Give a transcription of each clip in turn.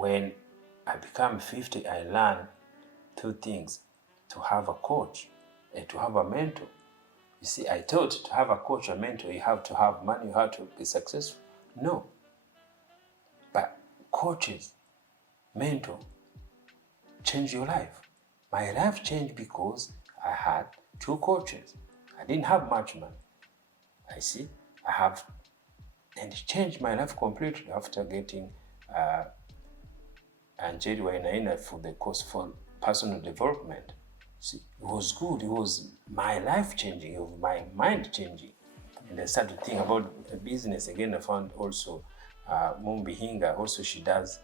when I become 50, I learned two things: to have a coach and to have a mentor. You see, I thought to have a coach or mentor, you have to have money, you have to be successful. No. But coaches, mentor, change your life. My life changed because I had two coaches. I didn't have much money. And it changed my life completely after getting Ndzieye Rubasha for the course for personal development. See, it was good. It was my life changing. It was my mind changing. And I started to think about business again. I found also Mumbi Hinga, also she does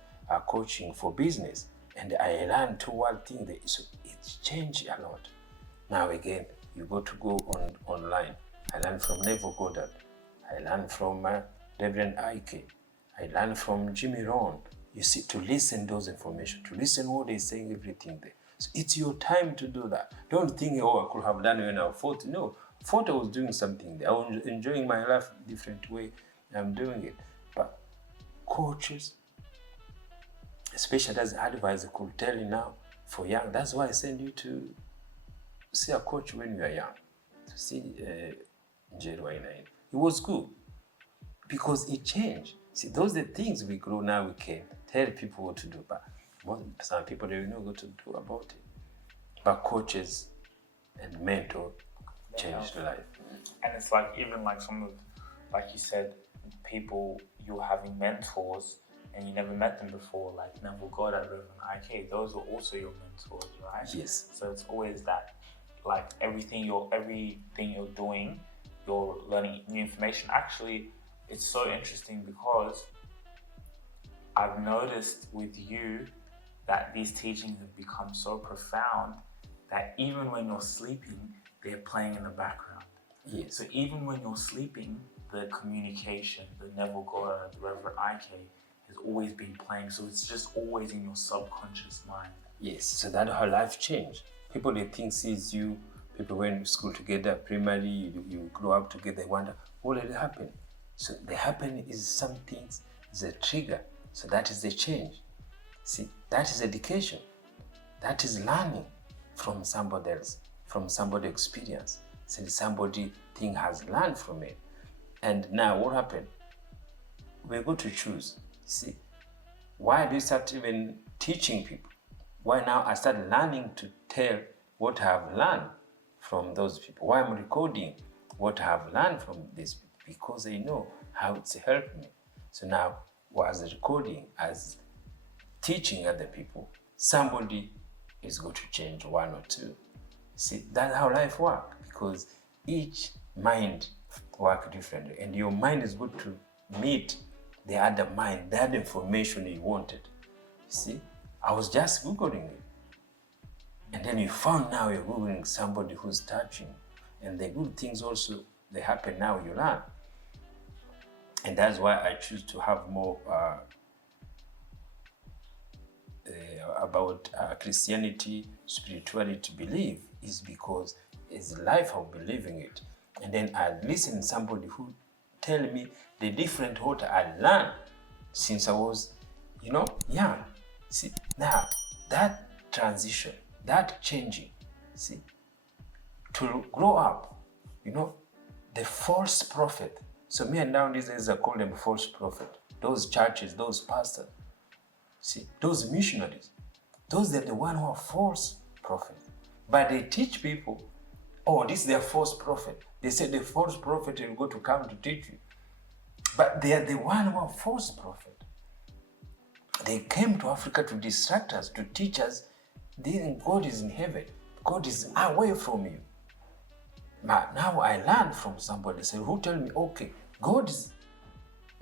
coaching for business. And I learned one thing, so it changed a lot. Now again, you go online. I learned from Neville Goddard. I learned from Reverend Ike. I learned from Jimmy Rohn. You see, to listen those information, to listen what they're saying, everything there. So it's your time to do that. Don't think, oh, I could have done it when I was 40. No, 40 I was doing something there. I was enjoying my life different way. I'm doing it. But coaches, especially as an advisor, could tell you now, for young, that's why I send you to see a coach when you are young, to see Ndzieye Rubasha. It was good because it changed. See, those are the things we grow now, we can tell people what to do, but some people don't know what to do about it. But coaches and mentor changed life. And it's like, even like some of, like you said, people, you're having mentors and you never met them before, like Neville, Goddard, Reverend, IK, those are also your mentors, right? Yes. So it's always that, like everything you're doing, you're learning new information. Actually, it's so interesting because I've noticed with you that these teachings have become so profound that even when you're sleeping, they're playing in the background. Yes. So even when you're sleeping, the communication, the Neville Goddard, the Reverend IK has always been playing. So it's just always in your subconscious mind. Yes, so that's how life changed. People, they think sees you, people went to school together, primary, you grow up together, they wonder, what did happen? So the happen is some things, is a trigger. So that is the change. See, that is education. That is learning from somebody else, from somebody experience. So somebody thing has learned from it. And now what happened? We're going to choose. See, why do you start even teaching people? Why now I start learning to tell what I have learned from those people? Why I'm recording what I have learned from these people? Because I know how it's helped me. So now, as recording, as teaching other people, somebody is going to change one or two. See, that's how life works, because each mind works differently, and your mind is going to meet the other mind, the other information you wanted. See, I was just Googling it. And then you found now you're Googling somebody who's touching. And the good things also, they happen now, you learn. And that's why I choose to have more about Christianity, spirituality to believe, is because it's life of believing it. And then I listen to somebody who tell me the different what I learned since I was, young. See, now that transition, that changing, see, to grow up, the false prophet. So me and now these days I call them false prophet. Those churches, those pastors, see, those missionaries, those are the one who are false prophets. But they teach people, oh, this is their false prophet. They say the false prophet will go to come to teach you. But they are the one who are false prophet. They came to Africa to distract us, to teach us, God is in heaven. God is away from you. But now I learned from somebody who tell me, okay, God is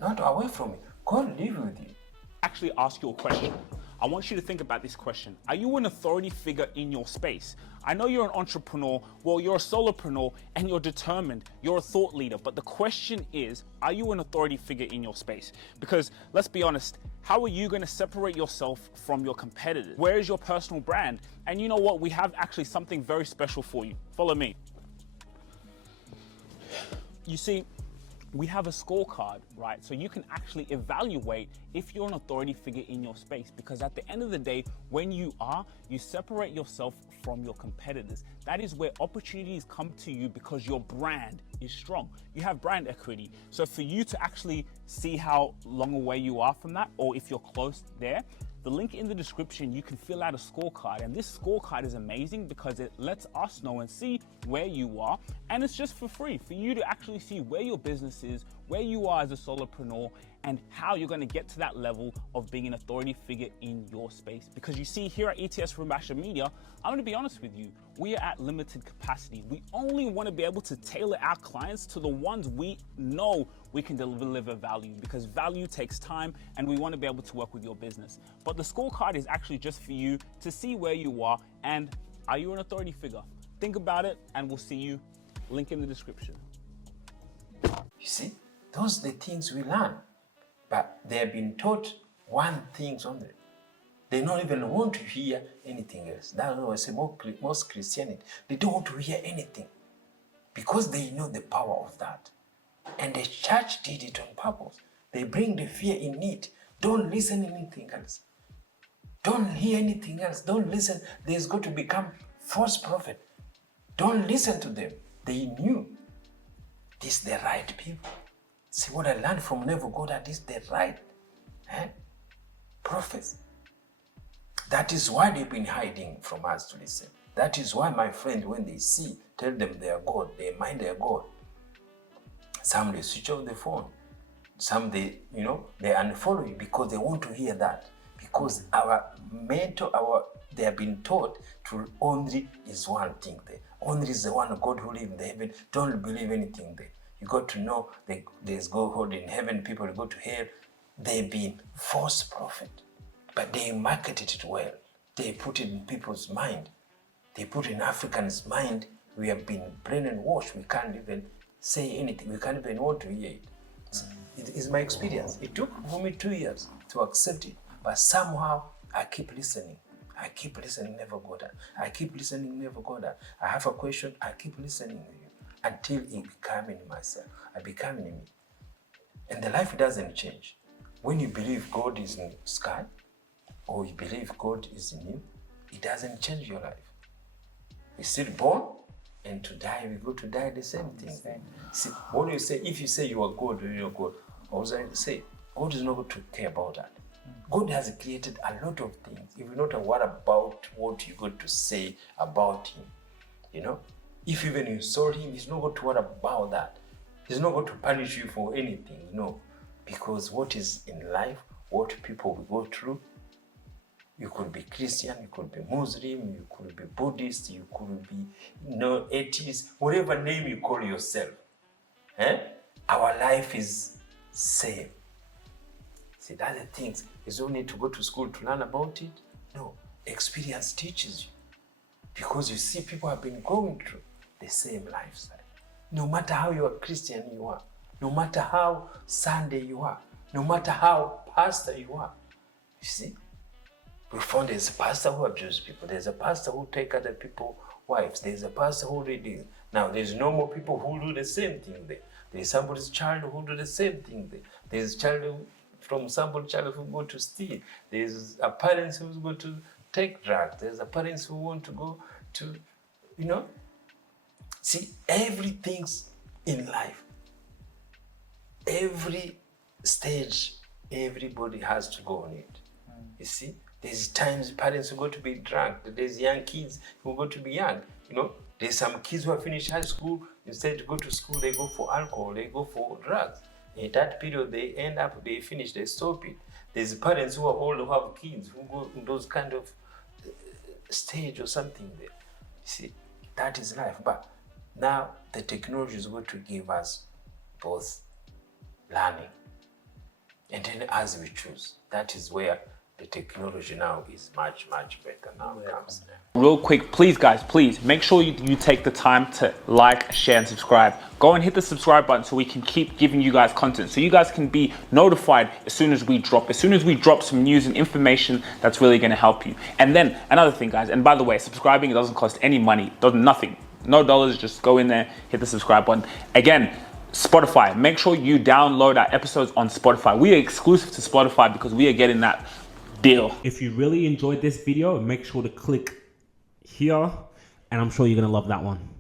not away from you. God lives with you. Actually ask you a question. I want you to think about this question. Are you an authority figure in your space? I know you're an entrepreneur, well, you're a solopreneur and you're determined, you're a thought leader, but the question is, are you an authority figure in your space? Because let's be honest, how are you going to separate yourself from your competitors? Where is your personal brand? And you know what? We have actually something very special for you. Follow me. You see, we have a scorecard, right? So you can actually evaluate if you're an authority figure in your space, because at the end of the day, when you separate yourself from your competitors. That is where opportunities come to you because your brand is strong. You have brand equity. So for you to actually see how long away you are from that, or if you're close there, the link in the description, you can fill out a scorecard. And this scorecard is amazing because it lets us know and see where you are. And it's just for free for you to actually see where your business is, where you are as a solopreneur, and how you're going to get to that level of being an authority figure in your space. Because you see, here at ETS Rubasha Media, I'm going to be honest with you, we are at limited capacity. We only want to be able to tailor our clients to the ones we know we can deliver value, because value takes time and we want to be able to work with your business. But the scorecard is actually just for you to see where you are and are you an authority figure? Think about it and we'll see you. Link in the description. You see, those are the things we learn. But they have been taught one thing only. They don't even want to hear anything else. That's why I say most Christianity, they don't want to hear anything because they know the power of that. And the church did it on purpose. They bring the fear in it. Don't listen to anything else. Don't hear anything else. Don't listen. There's got to become false prophet. Don't listen to them. They knew this the right people. See what I learned from Neville, Goddard is the right prophets. That is why they've been hiding from us to listen. That is why, my friend, when they see, tell them they are God, they mind their God. Some they switch off the phone. Some they unfollow you because they want to hear that. Because our mentor, they have been taught to only is one thing there. Only is the one God who lives in the heaven. Don't believe anything there. You got to know there's God in heaven, people go to hell. They've been false prophet, but they marketed it well. They put it in people's mind. They put in Africans' mind. We have been brainwashed. We can't even say anything. We can't even want to hear it. It is my experience. It took for me 2 years to accept it, but somehow I keep listening. I keep listening, never Goddard. I keep listening, never Goddard. I have a question, I keep listening to you until it become in myself. I become in me. And the life doesn't change. When you believe God is in the sky, or you believe God is in you, it doesn't change your life. We're still born, and to die, we go to die the same thing. See, what do you say? If you say you are God or you are God, what was I say? God is not going to care about that. God has created a lot of things. If you're not aware about what you're going to say about him, if even you insult him, he's not going to worry about that. He's not going to punish you for anything, because what is in life, what people will go through, you could be Christian, you could be Muslim, you could be Buddhist, you could be atheist, whatever name you call yourself. Our life is same. See, that's the things. You don't need to go to school to learn about it. No, experience teaches you. Because you see, people have been going through the same lifestyle. No matter how you are Christian you are, no matter how Sunday you are, no matter how pastor you are. You see, we found there's a pastor who abuses people. There's a pastor who take other people's wives. There's a pastor who reads. Now, there's no more people who do the same thing there. There's somebody's child who do the same thing there. There's a child from somebody's child who go to steal. There's a parents who's going to take drugs. There's a parents who want to go to, See, everything's in life. Every stage, everybody has to go on it. You see, there's times parents who go to be drunk. There's young kids who go to be young. There's some kids who have finished high school. Instead to go to school, they go for alcohol. They go for drugs. In that period, they finish, they stop it. There's parents who are old who have kids who go in those kind of stage or something there. You see, that is life. But now the technology is going to give us both learning. And then as we choose, that is where the technology now is much, much better now comes. Real quick, please guys, make sure you take the time to like, share and subscribe. Go and hit the subscribe button so we can keep giving you guys content, so you guys can be notified as soon as we drop some news and information that's really going to help you. And then another thing, guys, and by the way, subscribing, it doesn't cost any money, nothing, no dollars. Just go in there, hit the subscribe button. Again, Spotify. Make sure you download our episodes on Spotify. We are exclusive to Spotify because we are getting that deal. If you really enjoyed this video, make sure to click here, and I'm sure you're gonna love that one.